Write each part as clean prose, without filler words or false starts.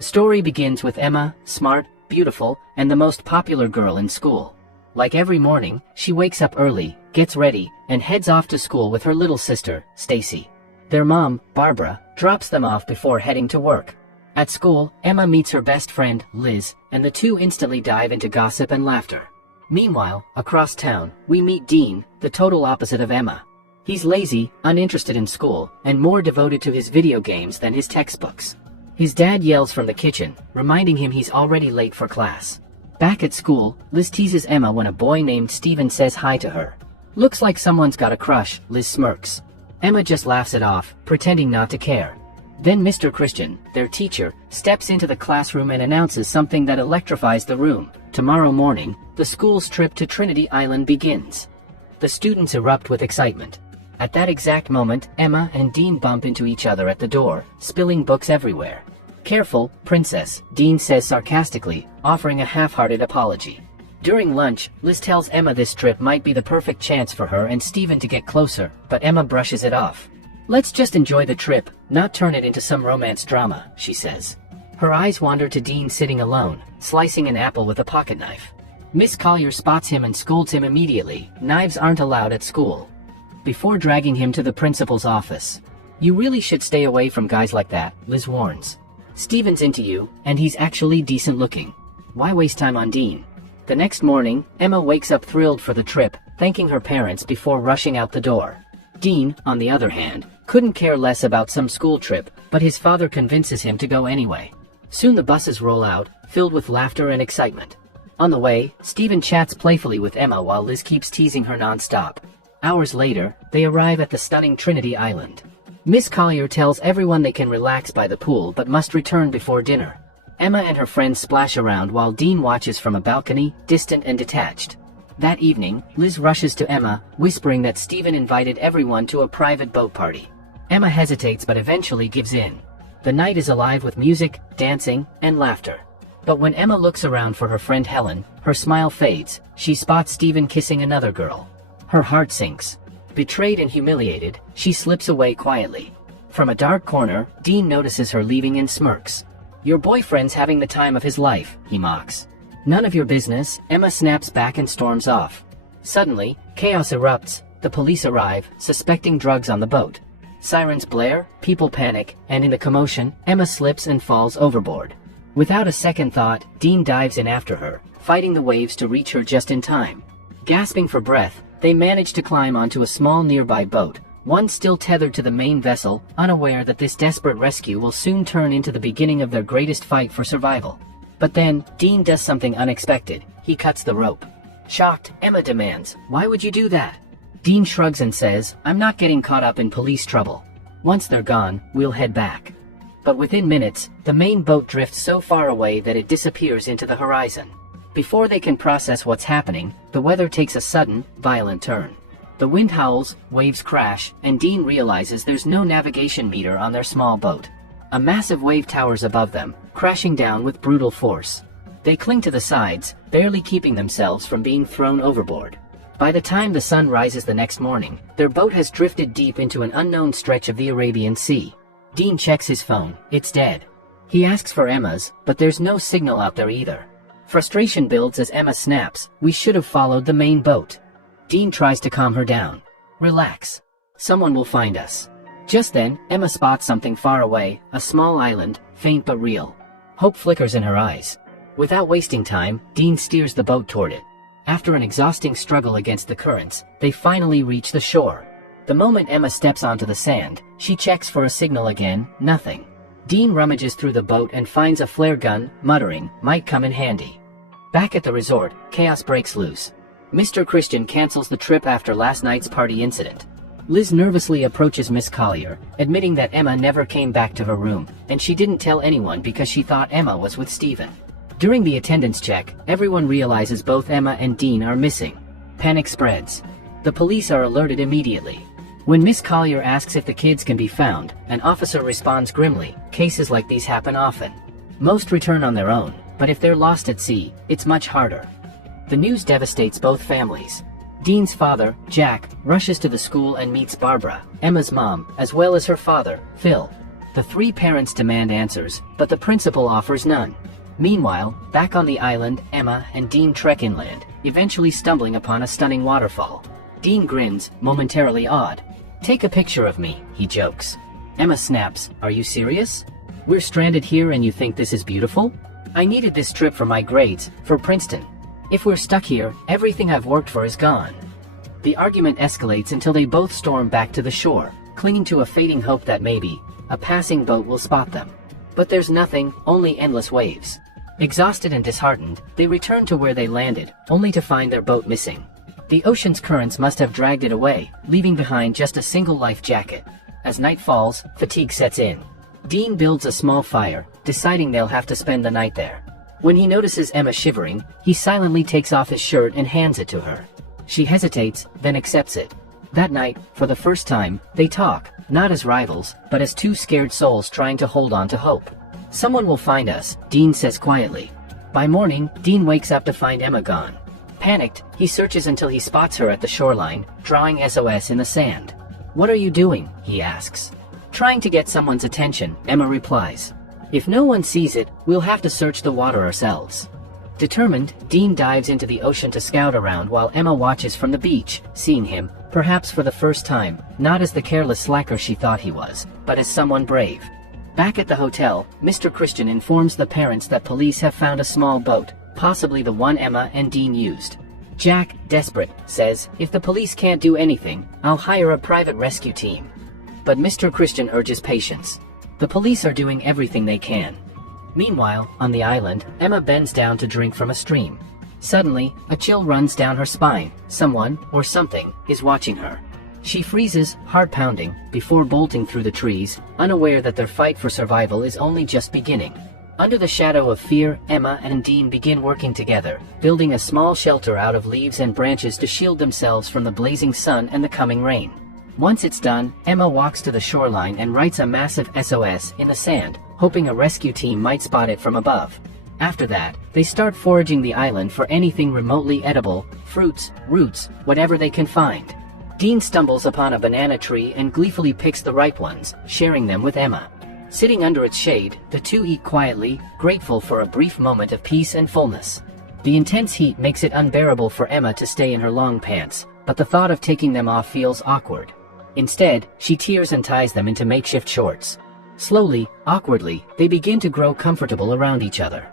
The story begins with Emma, smart, beautiful, and the most popular girl in school. Like every morning, she wakes up early, gets ready, and heads off to school with her little sister, Stacy. Their mom, Barbara, drops them off before heading to work. At school, Emma meets her best friend, Liz, and the two instantly dive into gossip and laughter. Meanwhile, across town, we meet Dean, the total opposite of Emma. He's lazy, uninterested in school, and more devoted to his video games than his textbooks. His dad yells from the kitchen, reminding him he's already late for class. Back at school, Liz teases Emma when a boy named Steven says hi to her. Looks like someone's got a crush, Liz smirks. Emma just laughs it off, pretending not to care. Then Mr. Christian, their teacher, steps into the classroom and announces something that electrifies the room. Tomorrow morning, the school's trip to Trinity Island begins. The students erupt with excitement. At that exact moment, Emma and Dean bump into each other at the door, spilling books everywhere. "Careful, princess," Dean says sarcastically, offering a half-hearted apology. During lunch, Liz tells Emma this trip might be the perfect chance for her and Steven to get closer, but Emma brushes it off. "Let's just enjoy the trip, not turn it into some romance drama," she says. Her eyes wander to Dean sitting alone, slicing an apple with a pocket knife. Miss Collier spots him and scolds him immediately. Knives aren't allowed at school. Before dragging him to the principal's office. "You really should stay away from guys like that," Liz warns. "Steven's into you, and he's actually decent looking. Why waste time on Dean?" The next morning, Emma wakes up thrilled for the trip, thanking her parents before rushing out the door. Dean, on the other hand, couldn't care less about some school trip, but his father convinces him to go anyway. Soon the buses roll out, filled with laughter and excitement. On the way, Steven chats playfully with Emma while Liz keeps teasing her non-stop. Hours later, they arrive at the stunning Trinity Island. Miss Collier tells everyone they can relax by the pool but must return before dinner. Emma and her friends splash around while Dean watches from a balcony, distant and detached. That evening, Liz rushes to Emma, whispering that Steven invited everyone to a private boat party. Emma hesitates but eventually gives in. The night is alive with music, dancing, and laughter. But when Emma looks around for her friend Helen, her smile fades. She spots Steven kissing another girl. Her heart sinks. Betrayed and humiliated, she slips away quietly. From a dark corner, Dean notices her leaving and smirks. "Your boyfriend's having the time of his life," he mocks. "None of your business," Emma snaps back and storms off. Suddenly, chaos erupts. The police arrive, suspecting drugs on the boat. Sirens blare, people panic, and in the commotion, Emma slips and falls overboard. Without a second thought, Dean dives in after her, fighting the waves to reach her just in time. Gasping for breath, they manage to climb onto a small nearby boat, one still tethered to the main vessel, unaware that this desperate rescue will soon turn into the beginning of their greatest fight for survival. But then, Dean does something unexpected. He cuts the rope. Shocked, Emma demands, "Why would you do that?" Dean shrugs and says, "I'm not getting caught up in police trouble. Once they're gone, we'll head back." But within minutes, the main boat drifts so far away that it disappears into the horizon. Before they can process what's happening, the weather takes a sudden, violent turn. The wind howls, waves crash, and Dean realizes there's no navigation meter on their small boat. A massive wave towers above them, crashing down with brutal force. They cling to the sides, barely keeping themselves from being thrown overboard. By the time the sun rises the next morning, their boat has drifted deep into an unknown stretch of the Arabian Sea. Dean checks his phone. It's dead. He asks for Emma's, but there's no signal out there either. Frustration builds as Emma snaps, "We should have followed the main boat." Dean tries to calm her down. "Relax. Someone will find us." Just then, Emma spots something far away, a small island, faint but real. Hope flickers in her eyes. Without wasting time, Dean steers the boat toward it. After an exhausting struggle against the currents, they finally reach the shore. The moment Emma steps onto the sand, she checks for a signal again, nothing. Dean rummages through the boat and finds a flare gun, muttering, "Might come in handy." Back at the resort, chaos breaks loose. Mr. Christian cancels the trip after last night's party incident. Liz nervously approaches Miss Collier, admitting that Emma never came back to her room, and she didn't tell anyone because she thought Emma was with Steven. During the attendance check, everyone realizes both Emma and Dean are missing. Panic spreads. The police are alerted immediately. When Miss Collier asks if the kids can be found, an officer responds grimly, "Cases like these happen often. Most return on their own, but if they're lost at sea, it's much harder." The news devastates both families. Dean's father, Jack, rushes to the school and meets Barbara, Emma's mom, as well as her father, Phil. The three parents demand answers, but the principal offers none. Meanwhile, back on the island, Emma and Dean trek inland, eventually stumbling upon a stunning waterfall. Dean grins, momentarily awed. "Take a picture of me," he jokes. Emma snaps, "Are you serious? We're stranded here and you think this is beautiful? I needed this trip for my grades, for Princeton. If we're stuck here, everything I've worked for is gone." The argument escalates until they both storm back to the shore, clinging to a fading hope that maybe a passing boat will spot them. But there's nothing, only endless waves. Exhausted and disheartened, they return to where they landed, only to find their boat missing. The ocean's currents must have dragged it away, leaving behind just a single life jacket. As night falls, fatigue sets in. Dean builds a small fire, deciding they'll have to spend the night there. When he notices Emma shivering, he silently takes off his shirt and hands it to her. She hesitates, then accepts it. That night, for the first time, they talk, not as rivals, but as two scared souls trying to hold on to hope. "Someone will find us," Dean says quietly. By morning, Dean wakes up to find Emma gone. Panicked, he searches until he spots her at the shoreline, drawing SOS in the sand. "What are you doing?" he asks. "Trying to get someone's attention," Emma replies. "If no one sees it, we'll have to search the water ourselves." Determined, Dean dives into the ocean to scout around while Emma watches from the beach, seeing him, perhaps for the first time, not as the careless slacker she thought he was, but as someone brave. Back at the hotel, Mr. Christian informs the parents that police have found a small boat, possibly the one Emma and Dean used. Jack, desperate, says, "If the police can't do anything, I'll hire a private rescue team." But Mr. Christian urges patience. The police are doing everything they can. Meanwhile, on the island, Emma bends down to drink from a stream. Suddenly, a chill runs down her spine. Someone, or something, is watching her. She freezes, heart pounding, before bolting through the trees, unaware that their fight for survival is only just beginning. Under the shadow of fear, Emma and Dean begin working together, building a small shelter out of leaves and branches to shield themselves from the blazing sun and the coming rain. Once it's done, Emma walks to the shoreline and writes a massive SOS in the sand, hoping a rescue team might spot it from above. After that, they start foraging the island for anything remotely edible, fruits, roots, whatever they can find. Dean stumbles upon a banana tree and gleefully picks the ripe ones, sharing them with Emma. Sitting under its shade, the two eat quietly, grateful for a brief moment of peace and fullness. The intense heat makes it unbearable for Emma to stay in her long pants, but the thought of taking them off feels awkward. Instead, she tears and ties them into makeshift shorts. Slowly, awkwardly, they begin to grow comfortable around each other.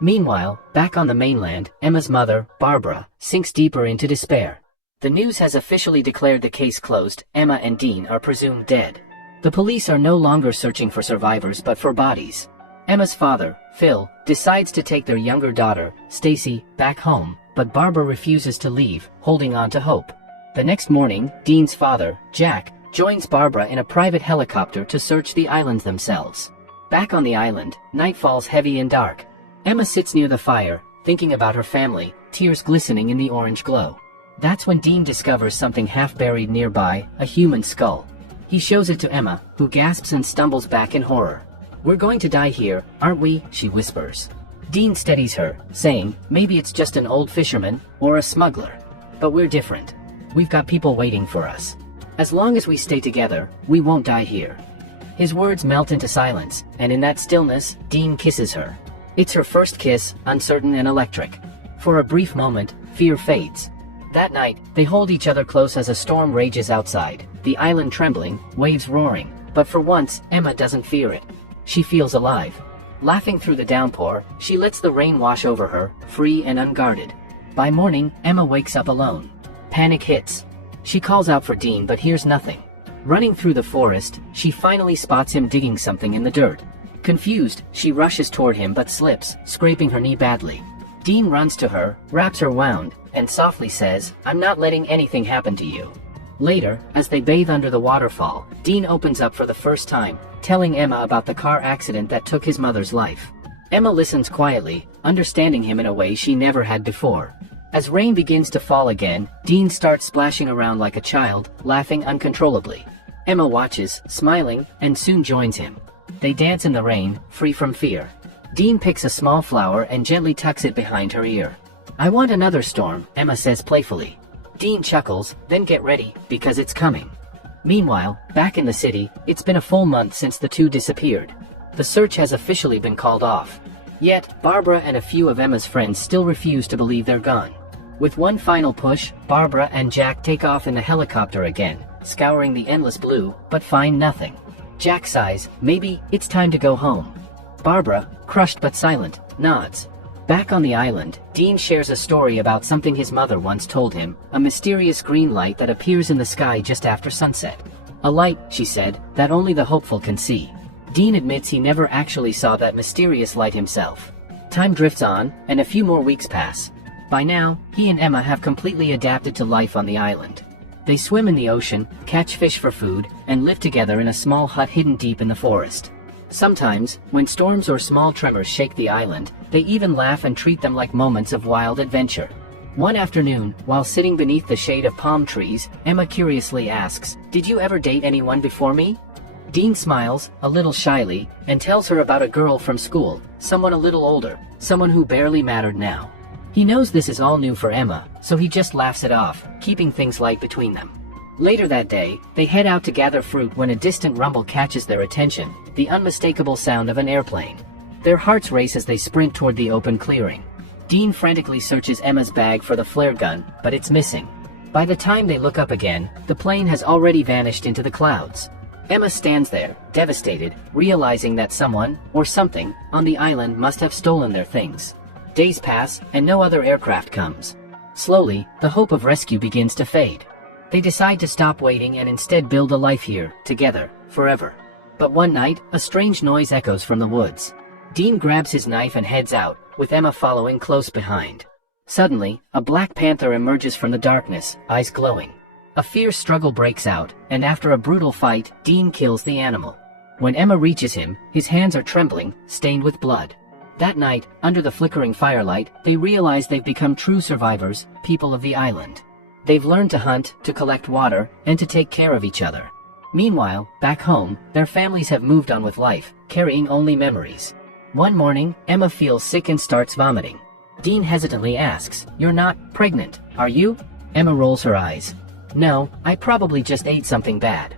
Meanwhile, back on the mainland, Emma's mother, Barbara, sinks deeper into despair. The news has officially declared the case closed. Emma and Dean are presumed dead. The police are no longer searching for survivors but for bodies. Emma's father, Phil, decides to take their younger daughter, Stacy, back home, but Barbara refuses to leave, holding on to hope. The next morning, Dean's father, Jack, joins Barbara in a private helicopter to search the islands themselves. Back on the island, night falls heavy and dark. Emma sits near the fire, thinking about her family, tears glistening in the orange glow. That's when Dean discovers something half-buried nearby, a human skull. He shows it to Emma, who gasps and stumbles back in horror. "We're going to die here, aren't we?" she whispers. Dean steadies her, saying, "Maybe it's just an old fisherman, or a smuggler. But we're different. We've got people waiting for us. As long as we stay together, we won't die here." His words melt into silence, and in that stillness, Dean kisses her. It's her first kiss, uncertain and electric. For a brief moment, fear fades. That night, they hold each other close as a storm rages outside, the island trembling, waves roaring, but for once, Emma doesn't fear it. She feels alive. Laughing through the downpour, she lets the rain wash over her, free and unguarded. By morning, Emma wakes up alone. Panic hits. She calls out for Dean but hears nothing. Running through the forest, she finally spots him digging something in the dirt. Confused, she rushes toward him but slips, scraping her knee badly. Dean runs to her, wraps her wound, and softly says, "I'm not letting anything happen to you." Later, as they bathe under the waterfall, Dean opens up for the first time, telling Emma about the car accident that took his mother's life. Emma listens quietly, understanding him in a way she never had before. As rain begins to fall again, Dean starts splashing around like a child, laughing uncontrollably. Emma watches, smiling, and soon joins him. They dance in the rain, free from fear. Dean picks a small flower and gently tucks it behind her ear. "I want another storm," Emma says playfully. Dean chuckles, "Then get ready, because it's coming." Meanwhile, back in the city, it's been a full month since the two disappeared. The search has officially been called off. Yet, Barbara and a few of Emma's friends still refuse to believe they're gone. With one final push, Barbara and Jack take off in the helicopter again, scouring the endless blue, but find nothing. Jack sighs, maybe it's time to go home. Barbara, crushed but silent, nods. Back on the island, Dean shares a story about something his mother once told him, a mysterious green light that appears in the sky just after sunset. A light, she said, that only the hopeful can see. Dean admits he never actually saw that mysterious light himself. Time drifts on, and a few more weeks pass. By now, he and Emma have completely adapted to life on the island. They swim in the ocean, catch fish for food, and live together in a small hut hidden deep in the forest. Sometimes, when storms or small tremors shake the island, they even laugh and treat them like moments of wild adventure. One afternoon, while sitting beneath the shade of palm trees, Emma curiously asks, "Did you ever date anyone before me?" Dean smiles, a little shyly, and tells her about a girl from school, someone a little older, someone who barely mattered now. He knows this is all new for Emma, so he just laughs it off, keeping things light between them. Later that day, they head out to gather fruit when a distant rumble catches their attention, the unmistakable sound of an airplane. Their hearts race as they sprint toward the open clearing. Dean frantically searches Emma's bag for the flare gun, but it's missing. By the time they look up again, the plane has already vanished into the clouds. Emma stands there, devastated, realizing that someone, or something, on the island must have stolen their things. Days pass, and no other aircraft comes. Slowly, the hope of rescue begins to fade. They decide to stop waiting and instead build a life here, together, forever. But one night, a strange noise echoes from the woods. Dean grabs his knife and heads out, with Emma following close behind. Suddenly, a black panther emerges from the darkness, eyes glowing. A fierce struggle breaks out, and after a brutal fight, Dean kills the animal. When Emma reaches him, his hands are trembling, stained with blood. That night, under the flickering firelight, they realize they've become true survivors, people of the island. They've learned to hunt, to collect water, and to take care of each other. Meanwhile, back home, their families have moved on with life, carrying only memories. One morning, Emma feels sick and starts vomiting. Dean hesitantly asks, "You're not pregnant, are you?" Emma rolls her eyes. "No, I probably just ate something bad."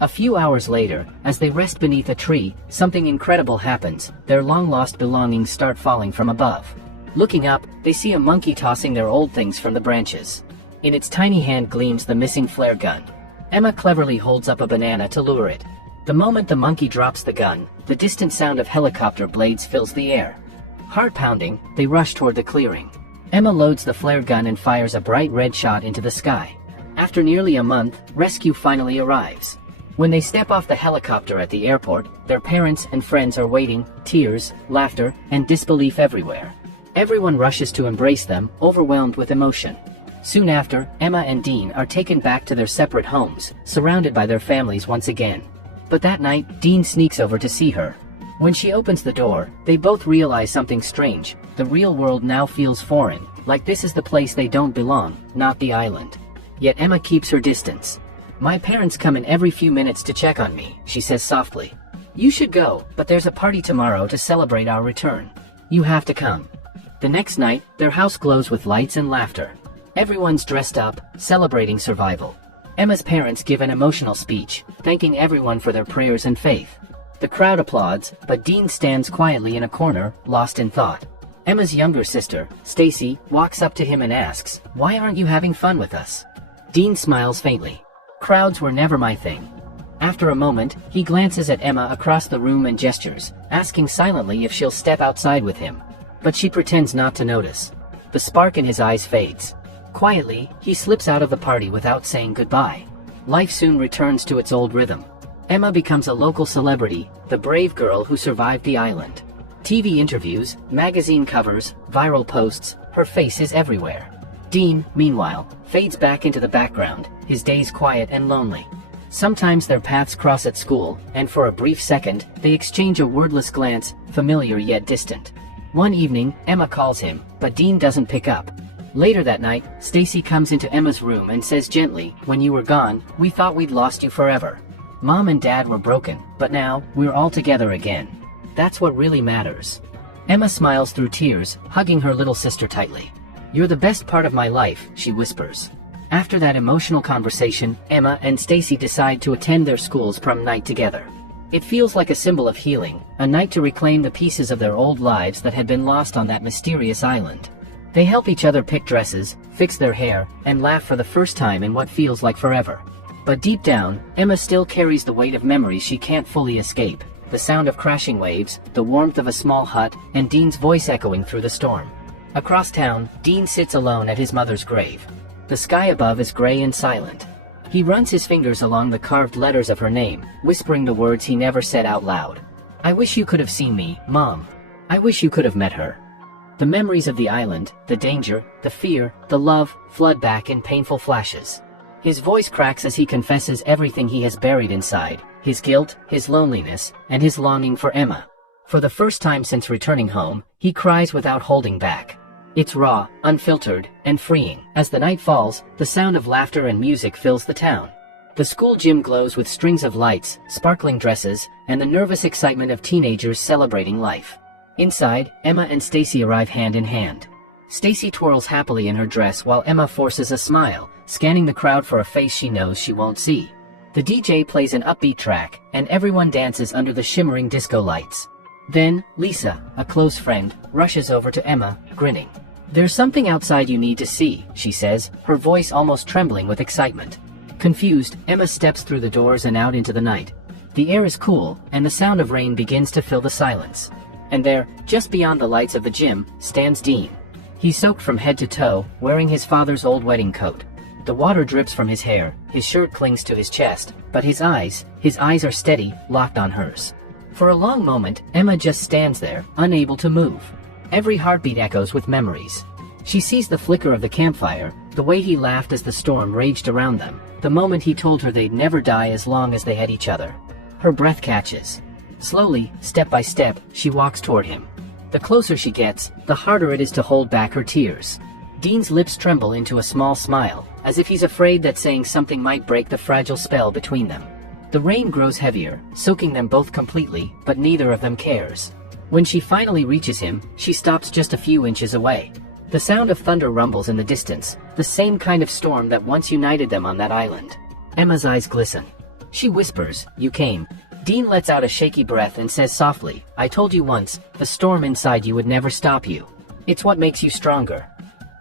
A few hours later, as they rest beneath a tree, something incredible happens. Their long-lost belongings start falling from above. Looking up, they see a monkey tossing their old things from the branches. In its tiny hand gleams the missing flare gun. Emma cleverly holds up a banana to lure it. The moment the monkey drops the gun, the distant sound of helicopter blades fills the air. Heart pounding, they rush toward the clearing. Emma loads the flare gun and fires a bright red shot into the sky. After nearly a month, rescue finally arrives. When they step off the helicopter at the airport, their parents and friends are waiting, tears, laughter, and disbelief everywhere. Everyone rushes to embrace them, overwhelmed with emotion. Soon after, Emma and Dean are taken back to their separate homes, surrounded by their families once again. But that night, Dean sneaks over to see her. When she opens the door, they both realize something strange. The real world now feels foreign, like this is the place they don't belong, not the island. Yet Emma keeps her distance. "My parents come in every few minutes to check on me," she says softly. "You should go, but there's a party tomorrow to celebrate our return. You have to come." The next night, their house glows with lights and laughter. Everyone's dressed up, celebrating survival. Emma's parents give an emotional speech, thanking everyone for their prayers and faith. The crowd applauds, but Dean stands quietly in a corner, lost in thought. Emma's younger sister, Stacy, walks up to him and asks, "Why aren't you having fun with us?" Dean smiles faintly. "Crowds were never my thing." After a moment, he glances at Emma across the room and gestures, asking silently if she'll step outside with him. But she pretends not to notice. The spark in his eyes fades. Quietly, he slips out of the party without saying goodbye. Life soon returns to its old rhythm. Emma becomes a local celebrity, the brave girl who survived the island. TV interviews, magazine covers, viral posts, her face is everywhere. Dean, meanwhile, fades back into the background, his days quiet and lonely. Sometimes their paths cross at school, and for a brief second, they exchange a wordless glance, familiar yet distant. One evening, Emma calls him, but Dean doesn't pick up. Later that night, Stacy comes into Emma's room and says gently, "When you were gone, we thought we'd lost you forever. Mom and Dad were broken, but now, we're all together again. That's what really matters." Emma smiles through tears, hugging her little sister tightly. "You're the best part of my life," she whispers. After that emotional conversation, Emma and Stacy decide to attend their school's prom night together. It feels like a symbol of healing, a night to reclaim the pieces of their old lives that had been lost on that mysterious island. They help each other pick dresses, fix their hair, and laugh for the first time in what feels like forever. But deep down, Emma still carries the weight of memories she can't fully escape. The sound of crashing waves, the warmth of a small hut, and Dean's voice echoing through the storm. Across town, Dean sits alone at his mother's grave. The sky above is gray and silent. He runs his fingers along the carved letters of her name, whispering the words he never said out loud. "I wish you could have seen me, Mom. I wish you could have met her." The memories of the island, the danger, the fear, the love, flood back in painful flashes. His voice cracks as he confesses everything he has buried inside, his guilt, his loneliness, and his longing for Emma. For the first time since returning home, he cries without holding back. It's raw, unfiltered, and freeing. As the night falls, the sound of laughter and music fills the town. The school gym glows with strings of lights, sparkling dresses, and the nervous excitement of teenagers celebrating life. Inside, Emma and Stacy arrive hand in hand. Stacy twirls happily in her dress while Emma forces a smile, scanning the crowd for a face she knows she won't see. The DJ plays an upbeat track, and everyone dances under the shimmering disco lights. Then, Lisa, a close friend, rushes over to Emma, grinning. "There's something outside you need to see," she says, her voice almost trembling with excitement. Confused, Emma steps through the doors and out into the night. The air is cool, and the sound of rain begins to fill the silence. And there, just beyond the lights of the gym, stands Dean. He's soaked from head to toe, wearing his father's old wedding coat. The water drips from his hair, his shirt clings to his chest, but his eyes are steady, locked on hers. For a long moment, Emma just stands there, unable to move. Every heartbeat echoes with memories. She sees the flicker of the campfire, the way he laughed as the storm raged around them, the moment he told her they'd never die as long as they had each other. Her breath catches. Slowly, step by step, she walks toward him. The closer she gets, the harder it is to hold back her tears. Dean's lips tremble into a small smile, as if he's afraid that saying something might break the fragile spell between them. The rain grows heavier, soaking them both completely, but neither of them cares. When she finally reaches him, she stops just a few inches away. The sound of thunder rumbles in the distance, the same kind of storm that once united them on that island. Emma's eyes glisten. She whispers, "You came." Dean lets out a shaky breath and says softly, "I told you once, the storm inside you would never stop you. It's what makes you stronger."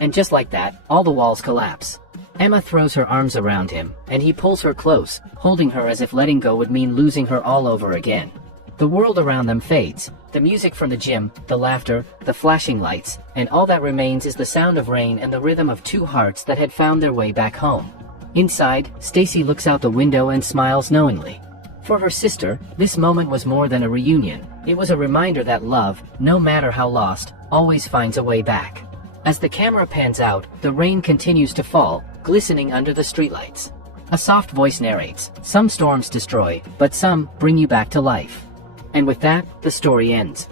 And just like that, all the walls collapse. Emma throws her arms around him, and he pulls her close, holding her as if letting go would mean losing her all over again. The world around them fades, the music from the gym, the laughter, the flashing lights, and all that remains is the sound of rain and the rhythm of two hearts that had found their way back home. Inside, Stacy looks out the window and smiles knowingly. For her sister, this moment was more than a reunion. It was a reminder that love, no matter how lost, always finds a way back. As the camera pans out, the rain continues to fall, glistening under the streetlights. A soft voice narrates, "Some storms destroy, but some bring you back to life." And with that, the story ends.